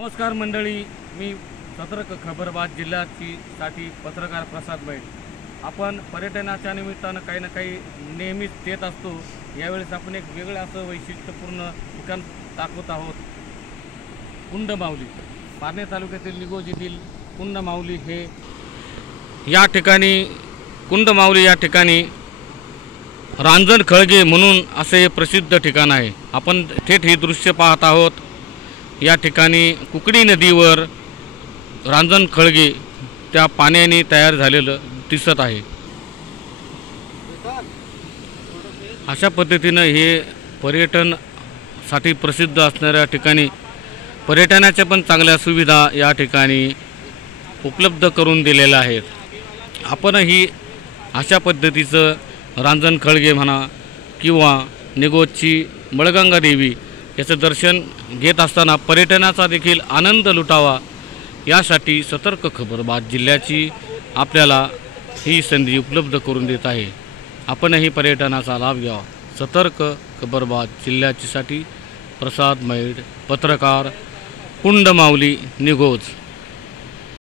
नमस्कार मंडळी, मी सतर्क खबरबाज जिल्ह्याची साठी पत्रकार प्रसाद बैठ. आपण पर्यटनाच्या निमित्तानं काही ना काही नेहमीच येत असतो. यावेळेस आपण एक वेगळं असं वैशिष्ट्यपूर्ण ठिकाण दाखवत आहोत. कुंडमावली, पारनेर तालुक्यातील निगोजीतील कुंडमावली हे या ठिकाणी कुंडमावली या ठिकाणी रांजण खळगे म्हणून असे प्रसिद्ध ठिकाण आहे. आपण थेट हे दृश्य पाहत आहोत. या ठिकाणी कुकडी नदीवर रांजण खळगे त्या पाण्याने तयार झालेलं दिसत आहे. अशा पद्धतीनं हे पर्यटनासाठी प्रसिद्ध असणाऱ्या ठिकाणी पर्यटनाच्या पण चांगल्या सुविधा या ठिकाणी उपलब्ध करून दिलेल्या आहेत. आपणही अशा पद्धतीचं रांजण खळगे म्हणा किंवा निगोजची मळगंगा देवी याचं दर्शन घेत असताना पर्यटनाचा देखील आनंद लुटावा यासाठी सतर्क खबरबाज जिल्ह्याची आपल्याला ही संधी उपलब्ध करून देत आहे. आपणही पर्यटनाचा लाभ घ्यावा. सतर्क खबरबाज जिल्ह्याची साठी प्रसाद मैड, पत्रकार, कुंडमावली, निगोज.